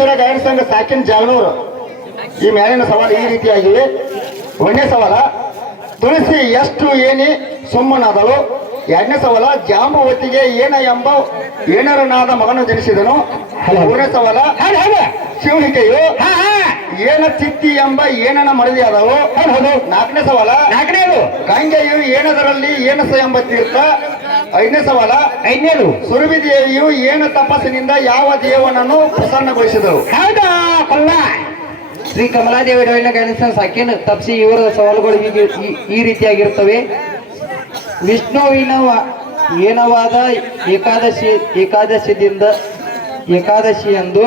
ಸಿದ್ದೇಶ್ವರ ಗಾಯನ ಸಂಘ ಸಾಕಿನ ಜಾಗನೂರು ಈ ಮೇಲಿನ ಸವಾಲು ಈ ರೀತಿಯಾಗಿವೆ ಒಂದನೇ ಸವಾಲ ತುಳಸಿ ಎಷ್ಟು ಏನಿ ಸುಮ್ಮನಾದಳು. ಎರಡನೇ ಸವಾಲ ಜಾಂಬವತಿಗೆ ಏನ ಎಂಬ ಏನರನಾದ ಮಗನು ಜನಿಸಿದನು. ಮೂರನೇ ಸವಾಲ ಶಿವನಿಕೆಯು ಏನ ಚಿತ್ತಿ ಎಂಬ ಏನನ ಮರದಿ ಆದವು ನಾಲ್ಕನೇ ಸವಾಲ ನಾಲ್ಕನೇದು. ಗಂಗೆಯು ಏನದರಲ್ಲಿ ಏನಸ ಎಂಬ ತೀರ್ಥ. ಐದನೇ ಸವಾಲ ಐದನೇದು ಸುರಭಿ ದೇವಿಯು ಏನ ತಪಸ್ಸಿನಿಂದ ಯಾವ ದೇವನನ್ನು ಪ್ರಸನ್ನಗೊಳಿಸಿದರು? ಶ್ರೀ ಕಮಲಾದೇವಿ ರೈನ ಗಣೇಶ ಸಾಕೇನು ತಪ್ಸಿ ಇವರ ಸವಾಲುಗಳು ಹೀಗೆ ಈ- ರೀತಿಯಾಗಿರ್ತವೆ. ವಿಷ್ಣುವಿನ ಏನವಾದ ಏಕಾದಶಿ, ಏಕಾದಶಿದಿಂದ ಏಕಾದಶಿ ಎಂದು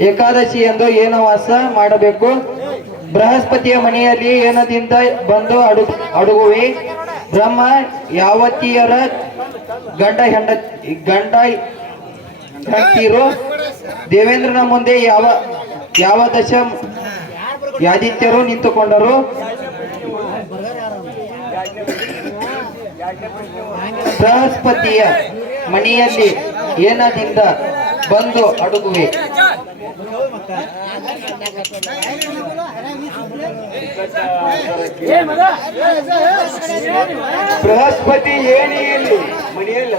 ಏಕಾದಶಿ ಎಂದು ಏನವಾಸ ಮಾಡಬೇಕು. ಬೃಹಸ್ಪತಿಯ ಮನೆಯಲ್ಲಿ ಏನದಿಂದ ಬಂದು ಅಡು, ಅಡುಗುವೆ? ಬ್ರಹ್ಮ, ಯಾವತಿಯರ ಗಂಡ ಹೆಂಡ, ಗಂಡ ಹೆಂಡತಿರು? ದೇವೇಂದ್ರನ ಮುಂದೆ ಯಾವ ಯಾವ ದಶ ಯಾದಿತ್ಯರು ನಿಂತುಕೊಂಡರು? ಬೃಹಸ್ಪತಿಯ ಮನೆಯಲ್ಲಿ ಏನದಿಂದ ಬಂದು ಅಡುಗುವೆ? ಬೃಹಸ್ಪತಿ ಏಣಿಯಲ್ಲಿ ಮನೆಯಲ್ಲಿ.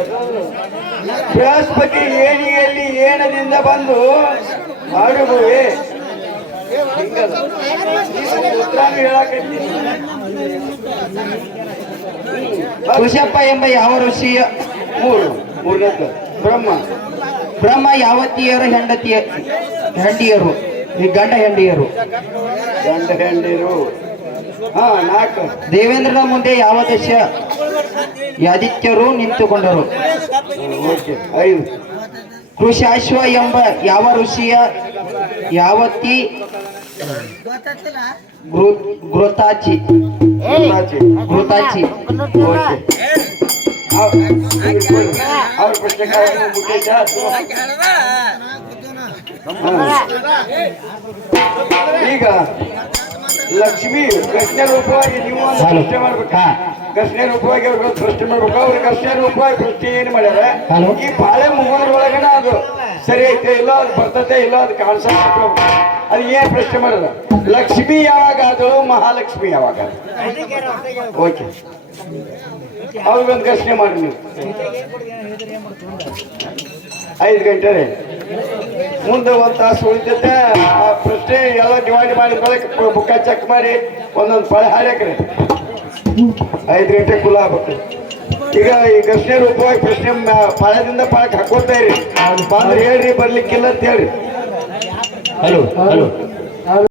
ಬೃಹಸ್ಪತಿ ಏಣಿಯಲ್ಲಿ ಏನದಿಂದ ಬಂದು ಆಡುಗುವೆ. ಕುಶಪ್ಪ ಎಂಬ ಯಾವ ಋಷಿಯ? ಮೂರು. ಮೂರನೇದ್ದು ಬ್ರಹ್ಮ. ಬ್ರಹ್ಮ ಯಾವತ್ತಿಯರು ಹೆಂಡತಿಯ ಹೆಂಡಿಯರು ಈ ಗಂಡ ಹೆಂಡಿಯರು ಗಂಡ ಹೆಂಡಿಯರು ಹಾ ನಾಲ್ಕು. ದೇವೇಂದ್ರನ ಮುಂದೆ ಯಾವ ದೇಶ? ಯಾದಿತ್ಯರು ನಿಂತುಕೊಂಡರು. ಓಕೆ ಐದು. ಕೃಷಾಶ್ವ ಎಂಬ ಯಾವ ಋಷಿಯ ಯಾವತ್ತಿ? ಗೃತಾಚಿ. ಗೃತಾಚಿ ಓಕೆ. ಅವ್ರ ಪುಸ್ತಕ ಈಗ ಲಕ್ಷ್ಮಿ ಕೃಷ್ಣ ರೂಪವಾಗಿ ನೀವು. ಪ್ರಶ್ನೆ ಮಾಡ್ಬೇಕು. ಹಾ. ಕೃಷ್ಣ ರೂಪವಾಗಿ ಅವ್ರಿಗೆ ಒಂದು ಪ್ರಶ್ನೆ ಮಾಡ್ಬೇಕು. ಅವ್ರು ಕೃಷ್ಣ ರೂಪವಾಗಿ ಸೃಷ್ಟಿ ಏನು ಮಾಡ್ಯಾರ. ಈ ಬಾಳೆ ಮುಗೋದ್ರೊಳಗನ ಅದು ಸರಿ ಐತೆ ಇಲ್ಲ ಅದು ಬರ್ತತೆ ಇಲ್ಲ ಅದು ಕಾಣಿಸ ಅದು ಏನ್ ಪ್ರಶ್ನೆ ಮಾಡದ? ಲಕ್ಷ್ಮಿ ಯಾವಾಗ ಆದಳು ಮಹಾಲಕ್ಷ್ಮಿ ಯಾವಾಗ ಓಕೆ. ಅವ್ರಿಗೊಂದು ಘೋಷಣೆ ಮಾಡಿ ನೀವು. ಐದು ಗಂಟೆ ರೀ ಮುಂದೆ ಒಂದು ತಾಸು ಉಳಿತೈತೆ, ಆ ಪ್ರಶ್ನೆ ಎಲ್ಲ ಡಿವೈಡ್ ಮಾಡಿ ಬಳಿಕ ಬುಕ್ಕ ಚೆಕ್ ಮಾಡಿ, ಒಂದೊಂದು ಫಳ ಹಾಡ್ಯಾಕ್ರಿ. ಐದು ಗಂಟೆ ಕುಲ ಆಗ್ಬೇಕು ಈಗ ಈ ಘರ್ಷಣೆ ರೂಪವಾಗಿ ಪ್ರಶ್ನೆ ಫಳದಿಂದ ಫಳಕ್ಕೆ ಹಾಕೋತಾ ಇರಿ. ಹೇಳ್ರಿ, ಬರ್ಲಿಕ್ಕಿಲ್ಲ ಅಂತ ಹೇಳ್ರಿ. Hello hello.